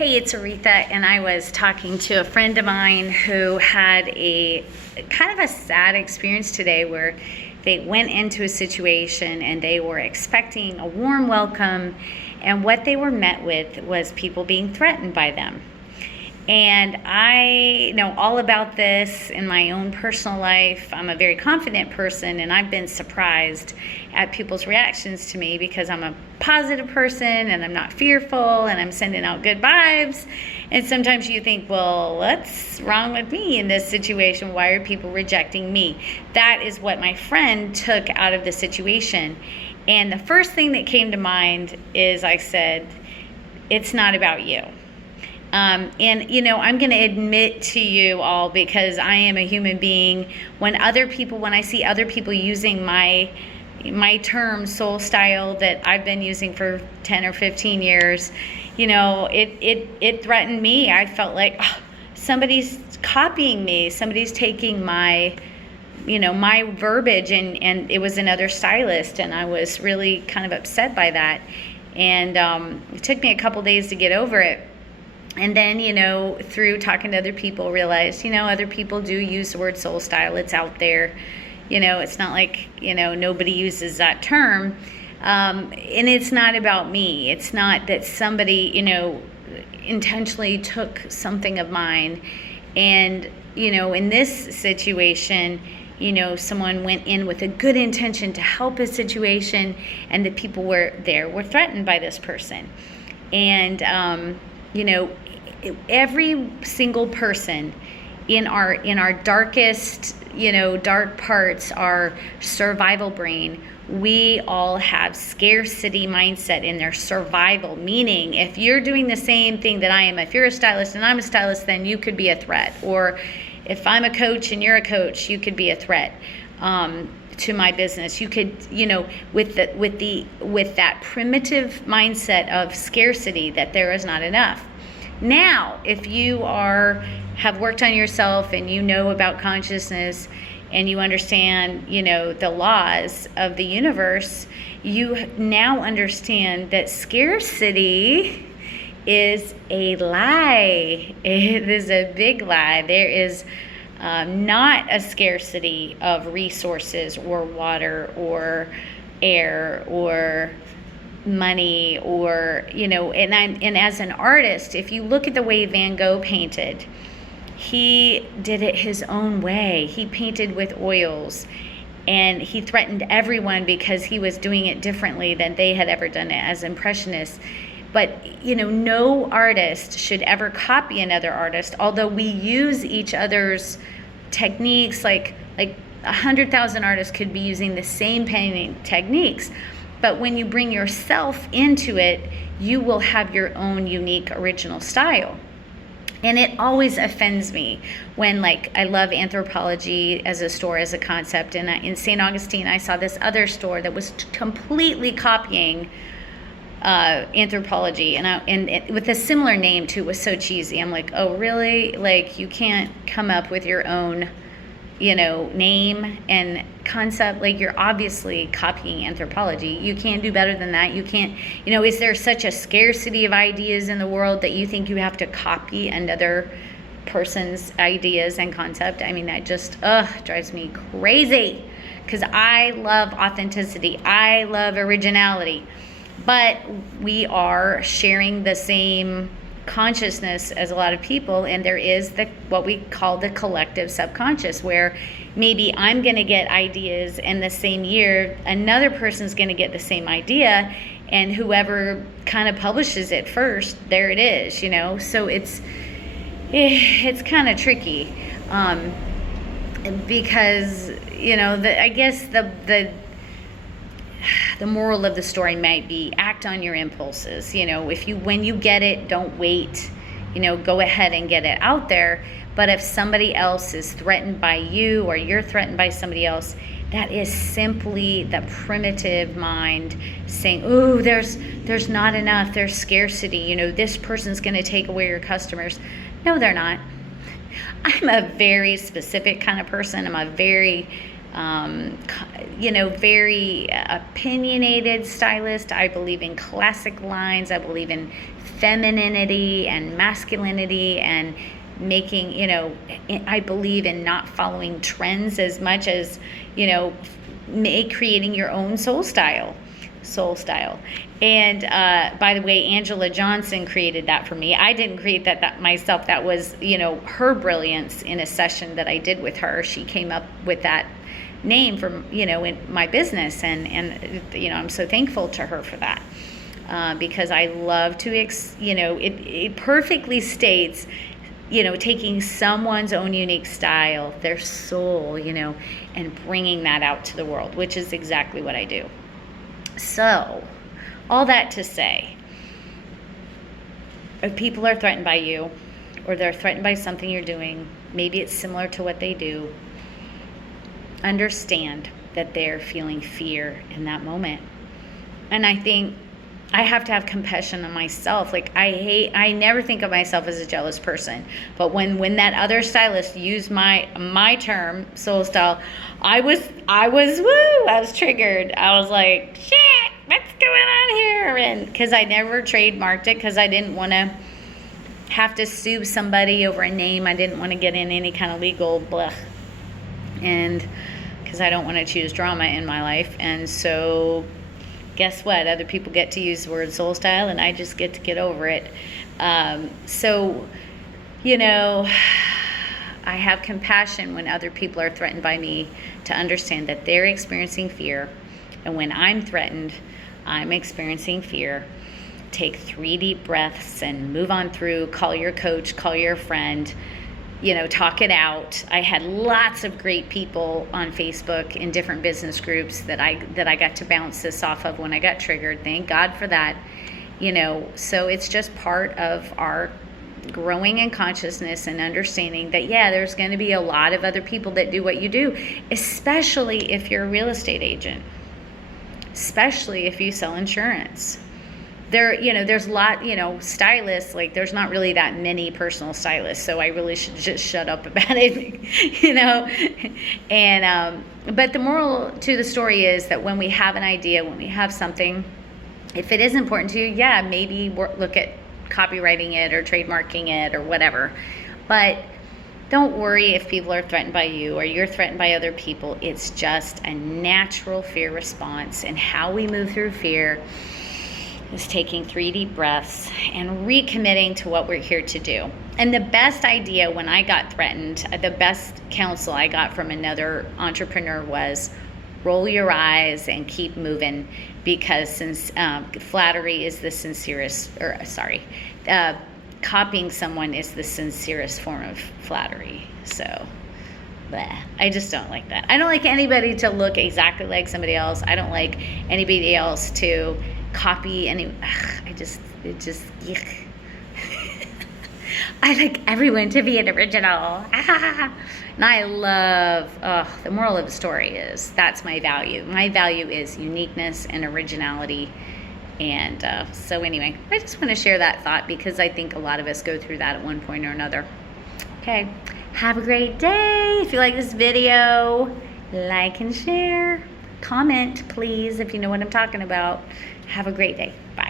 Hey, it's Auretha, and I was talking to a friend of mine who had a kind of a sad experience today where they went into a situation and they were expecting a warm welcome, and what they were met with was people being threatened by them. And I know all about this in my own personal life. I'm a very confident person, and I've been surprised at people's reactions to me because I'm a positive person and I'm not fearful and I'm sending out good vibes. And sometimes you think, well, what's wrong with me in this situation? Why are people rejecting me? That is what my friend took out of the situation. And the first thing that came to mind is I said, it's not about you. I'm going to admit to you all, because I am a human being, when I see other people using my term soul style that I've been using for 10 or 15 years, it threatened me. I felt like somebody's copying me. Somebody's taking my verbiage, and it was another stylist, and I was really kind of upset by that. And it took me a couple days to get over it. And then, through talking to other people, realized, other people do use the word soul style. It's out there. It's not like, nobody uses that term. And it's not about me. It's not that somebody, intentionally took something of mine. And, in this situation, someone went in with a good intention to help a situation, and the people were threatened by this person. And, every single person in our darkest, dark parts, our survival brain, we all have scarcity mindset in their survival. Meaning, if you're doing the same thing that I am, if you're a stylist and I'm a stylist, then you could be a threat. Or if I'm a coach and you're a coach, you could be a threat to my business. You could, with that primitive mindset of scarcity, that there is not enough. Now, if you have worked on yourself and you know about consciousness and you understand, the laws of the universe, you now understand that scarcity is a lie. It is a big lie. There is not a scarcity of resources or water or air or money, or and as an artist, if you look at the way Van Gogh painted, he did it his own way. He painted with oils, and he threatened everyone because he was doing it differently than they had ever done it as impressionists. But no artist should ever copy another artist, although we use each other's techniques. Like 100,000 artists could be using the same painting techniques. But when you bring yourself into it, you will have your own unique original style. And it always offends me when, I love Anthropologie as a store, as a concept. And in St. Augustine, I saw this other store that was completely copying Anthropologie. And with a similar name, too. It was so cheesy. I'm like, oh, really? You can't come up with your own name and concept. You're obviously copying Anthropologie. You can't do better than that. You can't, is there such a scarcity of ideas in the world that you think you have to copy another person's ideas and concept? I mean, that just, drives me crazy, because I love authenticity. I love originality. But we are sharing the same consciousness as a lot of people, and there is what we call the collective subconscious, where maybe I'm going to get ideas, and the same year another person's going to get the same idea, and whoever kind of publishes it first, there it is. So it's kind of tricky, because I guess the moral of the story might be, act on your impulses. When you get it, don't wait. Go ahead and get it out there. But if somebody else is threatened by you, or you're threatened by somebody else, that is simply the primitive mind saying, "Ooh, there's not enough. There's scarcity. This person's going to take away your customers." No, they're not. I'm a very specific kind of person. I'm a very very opinionated stylist. I believe in classic lines. I believe in femininity and masculinity and making, I believe in not following trends as much as, creating your own soul style. And by the way, Angela Johnson created that for me. I didn't create that myself. That was, her brilliance in a session that I did with her. She came up with that name for, in my business. And I'm so thankful to her for that. Because I love to, it perfectly states, taking someone's own unique style, their soul, and bringing that out to the world, which is exactly what I do. So, all that to say, if people are threatened by you, or they're threatened by something you're doing, maybe it's similar to what they do, understand that they're feeling fear in that moment. And I think I have to have compassion on myself. Like, I never think of myself as a jealous person. But when that other stylist used my term, soul style, I was triggered. I was like, shit, what's going on here? And because I never trademarked it, because I didn't want to have to sue somebody over a name. I didn't want to get in any kind of legal blah. And because I don't want to choose drama in my life. And so guess what? Other people get to use the word soul style, and I just get to get over it. I have compassion when other people are threatened by me to understand that they're experiencing fear. And when I'm threatened, I'm experiencing fear. Take 3 deep breaths and move on through. Call your coach, call your friend, talk it out. I had lots of great people on Facebook in different business groups that I got to bounce this off of when I got triggered. Thank God for that. So it's just part of our growing in consciousness and understanding that, there's going to be a lot of other people that do what you do, especially if you're a real estate agent, especially if you sell insurance. There's a lot, stylists, like there's not really that many personal stylists, so I really should just shut up about it, and, but the moral to the story is that when we have an idea, when we have something, if it is important to you, maybe look at copywriting it or trademarking it or whatever, but don't worry if people are threatened by you or you're threatened by other people. It's just a natural fear response, and how we move through fear is taking 3 deep breaths and recommitting to what we're here to do. And the best idea when I got threatened, the best counsel I got from another entrepreneur was roll your eyes and keep moving, because since flattery is the sincerest, copying someone is the sincerest form of flattery. So, I just don't like that. I don't like anybody to look exactly like somebody else. I don't like anybody else to copy yuck. I like everyone to be an original. And I love, the moral of the story is that's my value. My value is uniqueness and originality. And so anyway, I just want to share that thought because I think a lot of us go through that at one point or another. Okay, have a great day. If you like this video, like and share. Comment, please, if you know what I'm talking about. Have a great day. Bye.